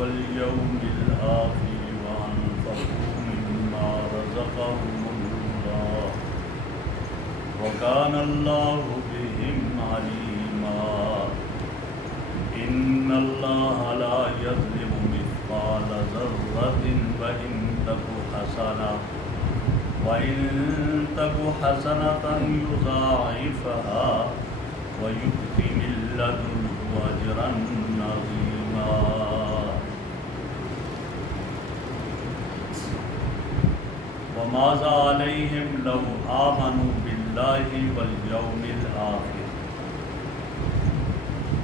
واليوم الآخر وأنفقوا مما رزقهم الله وكان الله بهم عليما إن الله لا يظلم مثقال ذرة وإن تك حسنة يضاعفها ويؤت من لدنه أجرا عظيما وماذا عليهم لو آمنوا بالله واليوم الآخر،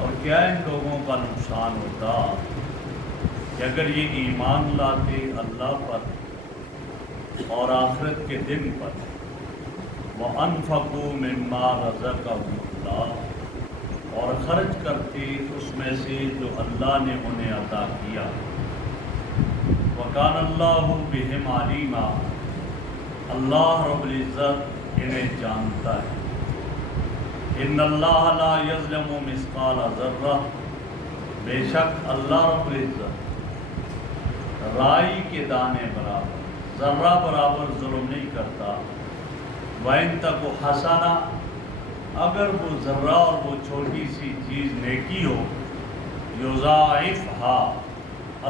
اور کیا ان لوگوں کا نقصان ہوتا کہ اگر یہ ایمان لاتے اللہ پر اور آخرت کے دن پر، وَأَنفَقُوا مِمَّا رَزَقَهُمُ اللَّهُ، اور خرچ کرتے اس میں سے جو اللہ نے انہیں عطا کیا، وَكَانَ اللَّهُ بِهِمْ عَلِيمًا، اللہ رب العزت انہیں جانتا ہے۔ ان اللہ لا یظلم مثقال ذرہ، بے شک اللہ رب العزت رائی کے دانے برابر، ذرہ برابر ظلم نہیں کرتا۔ وَإِن تَكُ حَسَنَةً، اگر وہ ذرہ اور وہ چھوٹی سی چیز نیکی ہو، یضاعفھا،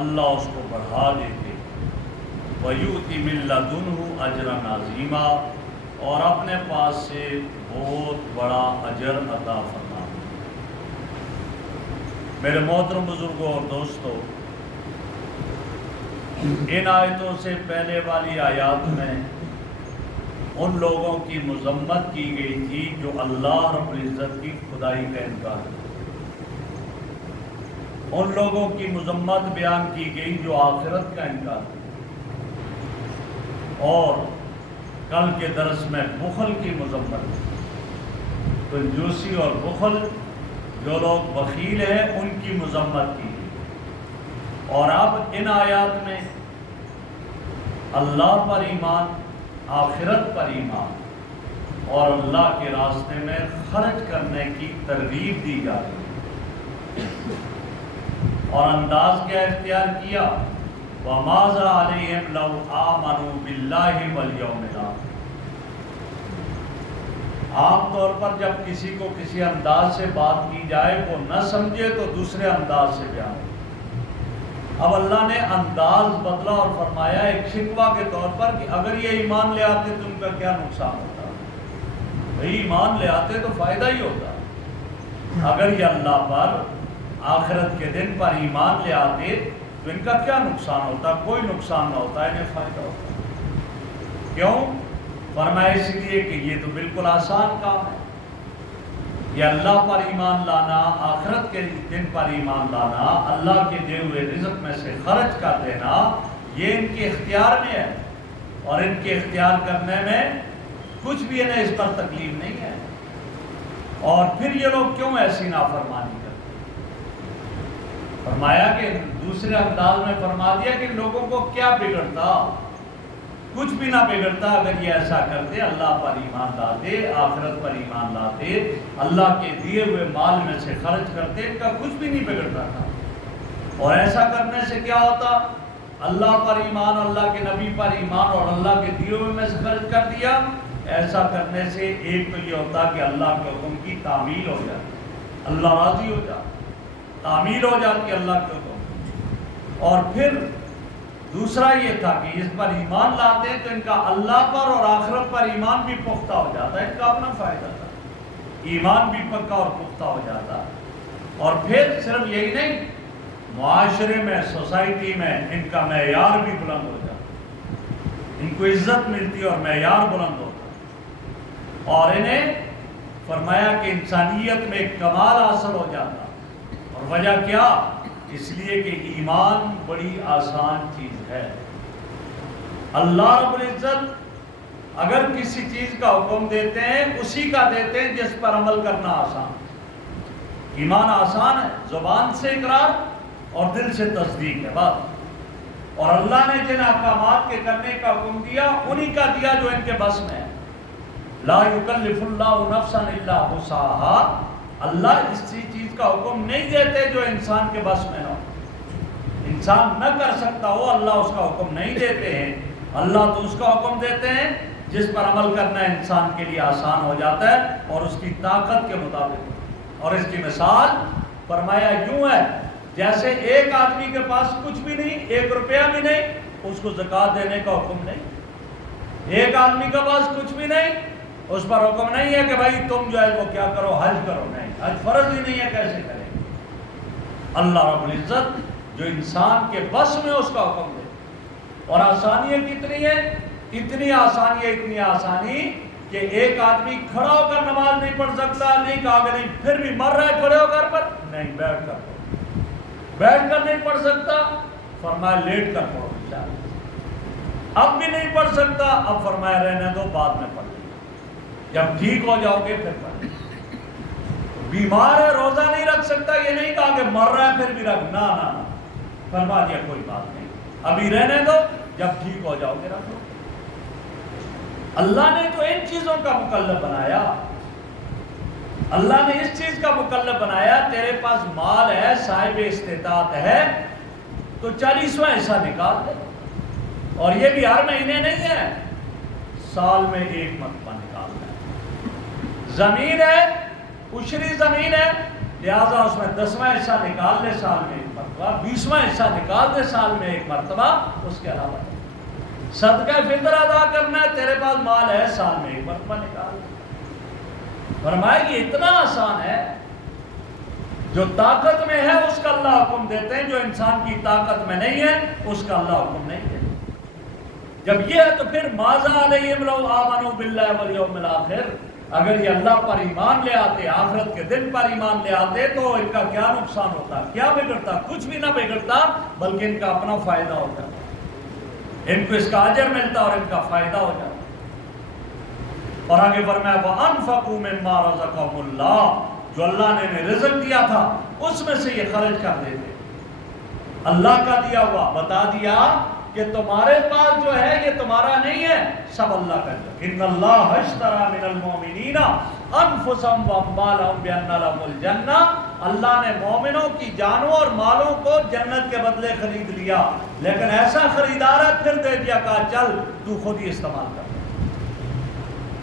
اللہ اس کو بڑھا دیتے، وَيُؤْتِ مِن لَّدُنْهُ أَجْرًا عَظِيمًا، اور اپنے پاس سے بہت بڑا اجر عطا فرما۔ میرے محترم بزرگوں اور دوستو، ان آیتوں سے پہلے والی آیات میں ان لوگوں کی مذمت کی گئی تھی جو اللہ رب العزت کی خدائی کا انکار کرتے، ان لوگوں کی مذمت بیان کی گئی جو آخرت کا انکار کرتے، اور کل کے درس میں بخل کی مذمت، کنجوسی اور بخل، جو لوگ بخیل ہیں ان کی مذمت کی گئی، اور اب ان آیات میں اللہ پر ایمان، آخرت پر ایمان اور اللہ کے راستے میں خرچ کرنے کی ترغیب دی جا رہی ہے، اور انداز کیا اختیار کیا؟ وَمَاذَا عَلَيْهِمْ لَوْ آمَنُوا بِاللَّهِ وَالْيَوْمِ الْآخِرِ۔ عام طور پر جب کسی کو کسی انداز سے بات کی جائے وہ نہ سمجھے تو دوسرے انداز سے بیان۔ اب اللہ نے انداز بدلا اور فرمایا ایک شکوہ کے طور پر کہ اگر یہ ایمان لے آتے تو ان کا کیا نقصان ہوتا؟ بھئی ایمان لے آتے تو فائدہ ہی ہوتا، اگر یہ اللہ پر آخرت کے دن پر ایمان لے آتے تو ان کا کیا نقصان ہوتا؟ کوئی نقصان نہ ہوتا، انہیں فائدہ ہوتا۔ کیوں؟ فرمایا اس لیے کہ یہ تو بالکل آسان کام ہے، یہ اللہ پر ایمان لانا، آخرت کے دن پر ایمان لانا، اللہ کے دیے ہوئے رزق میں سے خرچ کر دینا، یہ ان کے اختیار میں ہے، اور ان کے اختیار کرنے میں کچھ بھی انہیں اس پر تکلیف نہیں ہے۔ اور پھر یہ لوگ کیوں ایسی نافرمانی کرتے؟ فرمایا کہ دوسرے انداز میں فرما دیا کہ لوگوں کو کیا بگڑتا؟ کچھ بھی نہ بگڑتا اگر یہ ایسا کرتے، اللہ پر ایمان لاتے، آخرت پر ایمان لاتے، اللہ کے دیے ہوئے مال میں سے خرچ کرتے، ان کا کچھ بھی نہیں بگڑتا تھا۔ اور ایسا کرنے سے کیا ہوتا؟ اللہ پر ایمان، اللہ کے نبی پر ایمان اور اللہ کے دیے ہوئے میں سے خرچ کر دیا، ایسا کرنے سے ایک تو یہ ہوتا کہ اللہ کے حکم کی تعمیل ہو جاتی، اللہ راضی ہو جاتا، تعمیل ہو جاتی اللہ کے حکم، اور پھر دوسرا یہ تھا کہ اس پر ایمان لاتے تو ان کا اللہ پر اور آخرت پر ایمان بھی پختہ ہو جاتا، ان کا اپنا فائدہ تھا، ایمان بھی پکا اور پختہ ہو جاتا۔ اور پھر صرف یہی نہیں، معاشرے میں، سوسائٹی میں ان کا معیار بھی بلند ہو جاتا، ان کو عزت ملتی اور معیار بلند ہوتا، اور انہیں فرمایا کہ انسانیت میں ایک کمال حاصل ہو جاتا۔ اور وجہ کیا؟ اس لیے کہ ایمان بڑی آسان چیز ہے۔ اللہ رب العزت اگر کسی چیز کا حکم دیتے ہیں اسی کا دیتے ہیں جس پر عمل کرنا آسان۔ ایمان آسان ہے، زبان سے اقرار اور دل سے تصدیق ہے بات۔ اور اللہ نے جن احکامات کے کرنے کا حکم دیا انہی کا دیا جو ان کے بس میں ہے۔ لا یکلف اللہ نفسا الا وسعها، اللہ اس چیز کا حکم نہیں دیتے جو انسان کے بس میں ہو۔ انسان نہ کر سکتا ہو، اللہ اس کا حکم نہیں دیتے ہیں، اللہ تو اس کا حکم دیتے ہیں جس پر عمل کرنا انسان کے لیے آسان ہو جاتا ہے اور اس کی طاقت کے مطابق۔ اور اس کی مثال فرمایا یوں ہے، جیسے ایک آدمی کے پاس کچھ بھی نہیں، 1 روپیہ بھی نہیں، اس کو زکوٰۃ دینے کا حکم نہیں۔ ایک آدمی کے پاس کچھ بھی نہیں، اس پر حکم نہیں ہے کہ بھائی تم جو ہے وہ کیا کرو، حج کرو، نہیں، حج فرض ہی نہیں ہے، کیسے کریں؟ اللہ رب العزت جو انسان کے بس میں اس کا حکم دے۔ اور آسانیاں کتنی ہے؟ اتنی آسانی کہ ایک آدمی کھڑا ہو کر نماز نہیں پڑھ سکتا، نہیں کہا کہ نہیں پھر بھی مر رہا ہے کھڑے ہو کر پر، نہیں بیٹھ کر پڑھو۔ بیٹھ کر نہیں پڑھ سکتا، فرمایا لیٹ کر پڑھو انشاءاللہ۔ اب بھی نہیں پڑھ سکتا، اب فرمایا رہنے دو، بعد میں پڑھ لیں، جب ٹھیک ہو جاؤ گے پھر پڑھ لیں۔ بیمار ہے روزہ نہیں رکھ سکتا، یہ نہیں کہا کہ مر رہا ہے پھر بھی رکھ، نہ فرما دیا کوئی بات نہیں، ابھی رہنے دو، جب ٹھیک ہو جاؤ گے رکھ لو۔ اللہ نے تو ان چیزوں کا مکلف بنایا، اللہ نے اس چیز کا مکلف بنایا، تیرے پاس مال ہے، صاحب استطاعت ہے تو 40واں حصہ نکال دے، اور یہ بھی ہر مہینے نہیں ہے، سال میں 1 مرتبہ نکال دے۔ زمین ہے، عشری زمین ہے، لہذا اس میں 10واں حصہ نکال دے سال میں 1 مرتبہ، 20واں حصہ نکال دے سال میں 1 مرتبہ، اس کے علاوہ صدقہ فطر ادا کرنا ہے، تیرے پاس مال ہے، سال میں 1 مرتبہ نکال دے۔ فرمایا یہ اتنا آسان ہے، جو طاقت میں ہے اس کا اللہ حکم دیتے ہیں، جو انسان کی طاقت میں نہیں ہے اس کا اللہ حکم نہیں دیتے۔ جب یہ ہے تو پھر ماذا علیہم لو آمنوا باللہ والیوم الآخر، اگر یہ اللہ پر ایمان لے آتے، آخرت کے دن پر ایمان لے آتے تو ان کا کیا نقصان ہوتا، کیا بگڑتا؟ کچھ بھی نہ بگڑتا، بلکہ ان کا اپنا فائدہ ہوتا، ان کو اس کا اجر ملتا اور ان کا فائدہ ہو جاتا۔ اور آگے فرمایا وَأَنفَقُوا مِمَّا رَزَقَهُمُ اللَّهُ، جو اللہ نے انہیں رزق دیا تھا اس میں سے یہ خرچ کر دیتے، اللہ کا دیا ہوا، بتا دیا کہ تمہارے پاس جو ہے یہ تمہارا نہیں ہے، سب اللہ کا ہے۔ ان اللہ اشترى من المؤمنین انفسهم واموالهم بان لهم الجنہ، اللہ نے مومنوں کی جانوں اور مالوں کو جنت کے بدلے خرید لیا، لیکن ایسا خریدار ہے پھر دے دیا، کہا چل تو خود ہی استعمال کر۔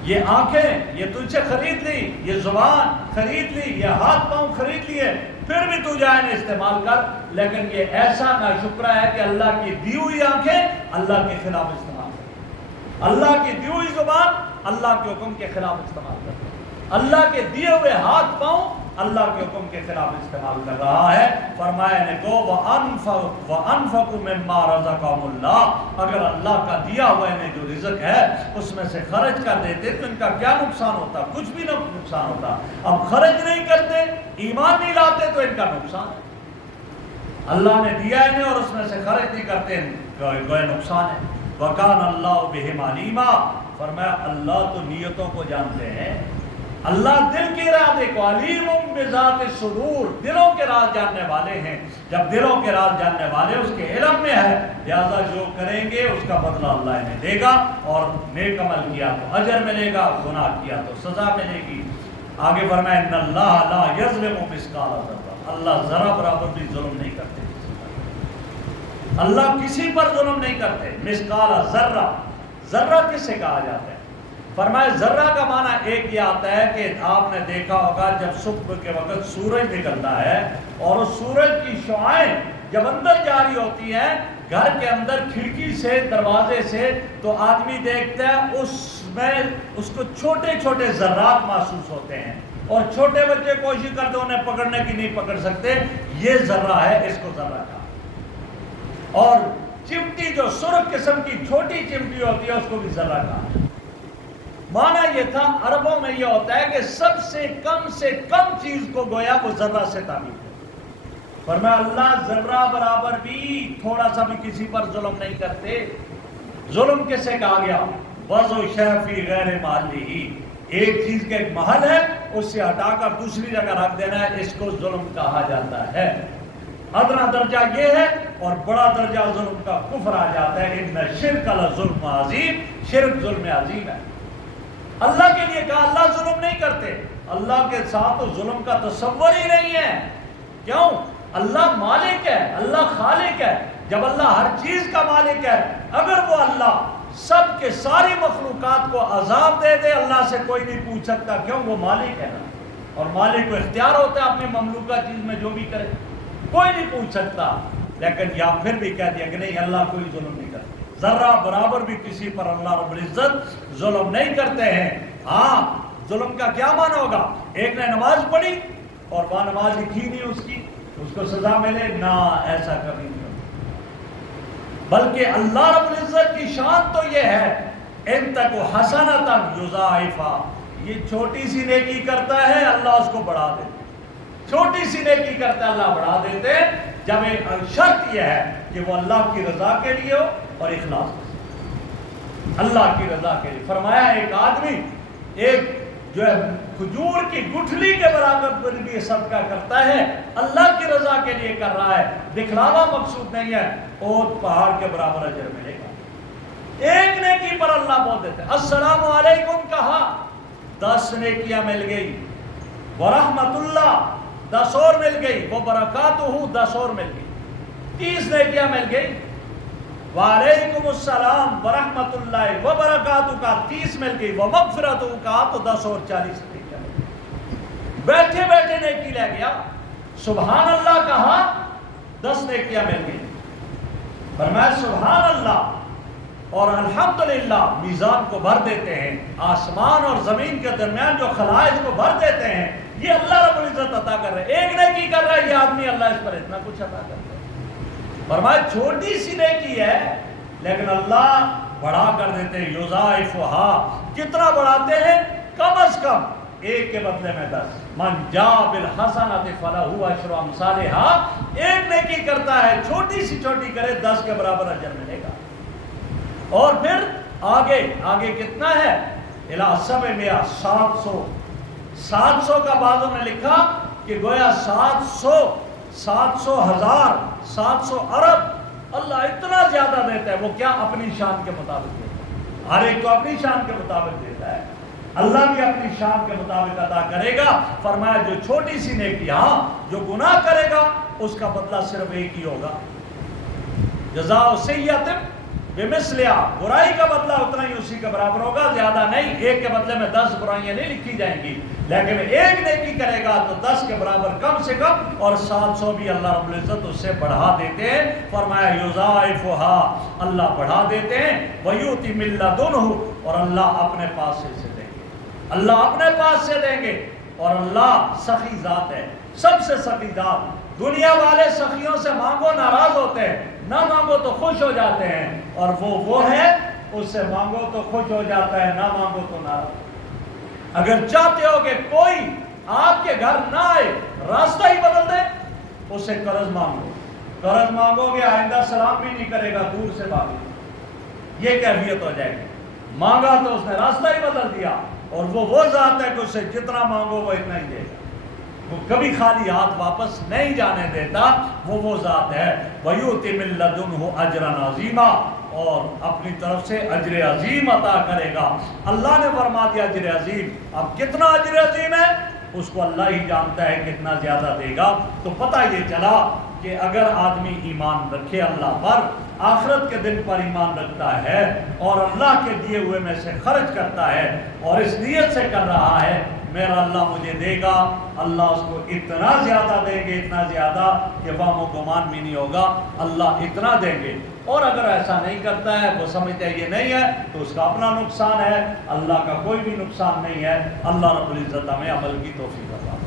یہ آنکھیں یہ تجھ سے خرید لی، یہ زبان خرید لی، یہ ہاتھ پاؤں خرید لیے، پھر بھی تو جائے نہ استعمال کر، لیکن یہ ایسا ناشکرا ہے کہ اللہ کی دی ہوئی آنکھیں اللہ کے خلاف استعمال کرتے، اللہ کی دی ہوئی زبان اللہ کے حکم کے خلاف استعمال کرتے، اللہ کے دیے ہوئے ہاتھ پاؤں اللہ کے حکم کے خلاف استعمال کر رہا ہے۔ فرمایا نے کو وَأَنفَقُوا مِمَّا رَزَقَهُمُ اللَّهُ، اگر اللہ کا دیا ہوا انہیں جو رزق ہے اس میں سے خرچ کر دیتے تو ان کا کیا نقصان ہوتا؟ کچھ بھی نقصان ہوتا۔ اب خرچ نہیں کرتے، ایمان نہیں لاتے تو ان کا نقصان ہے، اللہ نے دیا انہیں اور اس میں سے خرچ نہیں کرتے، گویا نقصان ہے۔ وَكَانَ اللَّهُ بِهِمْ عَلِيمًا، فرمایا اللہ تو نیتوں کو جانتے ہیں، اللہ دل کے ارادے کو، علیم بذات الصدور، دلوں کے راز جاننے والے ہیں، جب دلوں کے راز جاننے والے اس کے علم میں ہے، لہذا جو کریں گے اس کا بدلہ اللہ انہیں دے گا، اور نیک عمل کیا تو اجر ملے گا، گناہ کیا تو سزا ملے گی۔ آگے فرمایا ان اللہ لا یظلم مثقال ذرہ، اللہ ذرہ برابر بھی ظلم نہیں کرتے، اللہ کسی پر ظلم نہیں کرتے۔ مثقال ذرہ، ذرہ کس سے کہا جاتا ہے؟ فرمایا ذرہ کا معنی ایک یہ آتا ہے کہ آپ نے دیکھا ہوگا جب صبح کے وقت سورج نکلتا ہے اور اس سورج کی شعاعیں جب اندر جاری ہوتی ہیں گھر کے اندر کھڑکی سے، دروازے سے، تو آدمی دیکھتا ہے اس میں اس کو چھوٹے چھوٹے ذرات محسوس ہوتے ہیں، اور چھوٹے بچے کوشش کرتے انہیں پکڑنے کی، نہیں پکڑ سکتے، یہ ذرہ ہے، اس کو ذرہ کہا۔ اور چمٹی جو سرخ قسم کی چھوٹی چمٹی ہوتی ہے اس کو بھی ذرہ کہا۔ معنی یہ تھا، عربوں میں یہ ہوتا ہے کہ سب سے کم چیز کو گویا وہ ذرہ سے تعبیر ہے۔ فرمایا اللہ ذرہ برابر بھی تھوڑا سا بھی کسی پر ظلم نہیں کرتے۔ ظلم کسے کہا گیا؟ وضع شیء فی غیر محلہ، ایک چیز کے ایک محل ہے اس سے ہٹا کر دوسری جگہ رکھ دینا ہے، اس کو ظلم کہا جاتا ہے۔ ادنا درجہ یہ ہے، اور بڑا درجہ ظلم کا کفر آ جاتا ہے۔ ان الشرک لظلم عظیم، شرک ظلم عظیم ہے۔ اللہ کے لیے کہا اللہ ظلم نہیں کرتے، اللہ کے ساتھ تو ظلم کا تصور ہی نہیں ہے۔ کیوں؟ اللہ مالک ہے، اللہ خالق ہے۔ جب اللہ ہر چیز کا مالک ہے، اگر وہ اللہ سب کے ساری مخلوقات کو عذاب دے دے، اللہ سے کوئی نہیں پوچھ سکتا، کیوں؟ وہ مالک ہے نا، اور مالک کو اختیار ہوتا ہے اپنی مملوکہ چیز میں جو بھی کرے، کوئی نہیں پوچھ سکتا۔ لیکن یا پھر بھی کہہ دیا کہ نہیں، اللہ کوئی ظلم نہیں کرتا، ذرہ برابر بھی کسی پر اللہ رب العزت ظلم نہیں کرتے ہیں۔ ہاں، ظلم کا کیا معنی ہوگا؟ ایک نے نماز پڑھی اور وہ نماز لکھی نہیں اس کو سزا ملے نہ، ایسا کبھی نہیں ہوگا۔ بلکہ اللہ رب العزت کی شان تو یہ ہے، ان تک حسنۃ یضاعفھا، یہ چھوٹی سی نیکی کرتا ہے اللہ اس کو بڑھا دیتے، چھوٹی سی نیکی کرتا ہے اللہ بڑھا دیتے، جب ایک شرط یہ ہے کہ وہ اللہ کی رضا کے لیے ہو اور اخلاص کے ساتھ، اللہ کی رضا کے لیے۔ فرمایا ایک آدمی ایک جو ہے کھجور کی گٹھلی کے برابر پر بھی صدقہ کرتا ہے، اللہ کی رضا کے لیے کر رہا ہے، دکھلاوا مقصود نہیں ہے، اور پہاڑ کے برابر اجر ملے گا۔ ایک نیکی پر اللہ بول دیتے ہیں، السلام علیکم کہا، 10 نیکیاں مل گئی، ورحمت اللہ 10 اور مل گئی، وہ برکاتہ 10 اور مل گئی، 30 نیکیاں مل گئی، وعلیکم السلام ورحمت اللہ وبرکاتہ کا 30 مل گئی، ومغفرتہ کا تو 10 اور 40 نیکیاں مل گئی۔ بیٹھے بیٹھے نیکی لے گیا، سبحان اللہ کہا، 10 نیکیاں مل گئی، فرمایا سبحان اللہ اور الحمدللہ میزان کو بھر دیتے ہیں، آسمان اور زمین کے درمیان جو خلائق کو بھر دیتے ہیں، یہ اللہ رب العزت عطا کر رہے ہیں۔ ایک نیکی کر رہا ہے یہ آدمی، اللہ اس پر اتنا کچھ عطا کر رہے ہیں۔ فرمایا چھوٹی سی نیکی ہے لیکن اللہ بڑھا کر دیتے ہیں، یضاعفھا، کتنا بڑھاتے ہیں؟ کم از کم ایک کے بدلے میں 10، من جاء بالحسنۃ فلہ عشر امثالھا، ایک نیکی کرتا ہے چھوٹی سی چھوٹی کرے 10 کے برابر اجر ملے گا۔ اور پھر آگے کتنا ہے؟ الی 700، 700 کا بعضوں نے لکھا کہ گویا 700 ہزار، 700 ارب، اللہ اتنا زیادہ دیتا ہے۔ وہ کیا؟ اپنی شان کے مطابق دیتا ہے، ہر ایک کو اپنی شان کے مطابق دیتا ہے، اللہ بھی اپنی شان کے مطابق عطا کرے گا۔ فرمایا جو چھوٹی سی نیکی، ہاں جو گناہ کرے گا اس کا بدلہ صرف ایک ہی ہوگا، جزاء سیئۃ بمثلھا، برائی کا بدلہ اتنا ہی اسی کے برابر ہوگا، زیادہ نہیں۔ ایک کے بدلے میں 10 برائیاں نہیں لکھی جائیں گی، لیکن ایک نیکی کرے گا تو 10 کے برابر کم سے کم، اور 700 بھی اللہ رب العزت اس سے بڑھا دیتے ہیں۔ فرمایا یضاعفھا، اللہ بڑھا دیتے ہیں، ویؤتی من لدنہ، اور اللہ اپنے پاس سے دیں گے، اللہ اپنے پاس سے دیں گے، اور اللہ سخی ذات ہے، سب سے سخی ذات۔ دنیا والے سخیوں سے مانگو ناراض ہوتے ہیں، نہ مانگو تو خوش ہو جاتے ہیں، اور وہ ہے اس سے مانگو تو خوش ہو جاتا ہے، نہ مانگو تو ناراض۔ اگر چاہتے ہو کہ کوئی آپ کے گھر نہ آئے، راستہ ہی بدل دے، اس سے قرض مانگو، قرض مانگو گے آئندہ سلام بھی نہیں کرے گا، دور سے بھاگے، یہ کیفیت ہو جائے گی۔ مانگا تو اس نے راستہ ہی بدل دیا، اور وہ ذات ہے کہ اس سے جتنا مانگو وہ اتنا ہی دے گا، وہ کبھی خالی ہاتھ واپس نہیں جانے دیتا، وہ ذات ہے۔ وَيُؤْتِ مِن لَّدُنْهُ أَجْرًا عَظِيمًا، اور اپنی طرف سے اجر عظیم عطا کرے گا۔ اللہ نے فرما دیا اجر عظیم، اب کتنا اجر عظیم ہے اس کو اللہ ہی جانتا ہے، کتنا زیادہ دے گا۔ تو پتہ یہ چلا کہ اگر آدمی ایمان رکھے اللہ پر، آخرت کے دن پر ایمان رکھتا ہے، اور اللہ کے دیے ہوئے میں سے خرچ کرتا ہے، اور اس نیت سے کر رہا ہے میرا اللہ مجھے دے گا، اللہ اس کو اتنا زیادہ دیں گے، اتنا زیادہ کہ وہم و گمان بھی نہیں ہوگا، اللہ اتنا دیں گے۔ اور اگر ایسا نہیں کرتا ہے، وہ سمجھتا ہے یہ نہیں ہے، تو اس کا اپنا نقصان ہے، اللہ کا کوئی بھی نقصان نہیں ہے۔ اللہ رب العزت ہمیں عمل کی توفیق عطا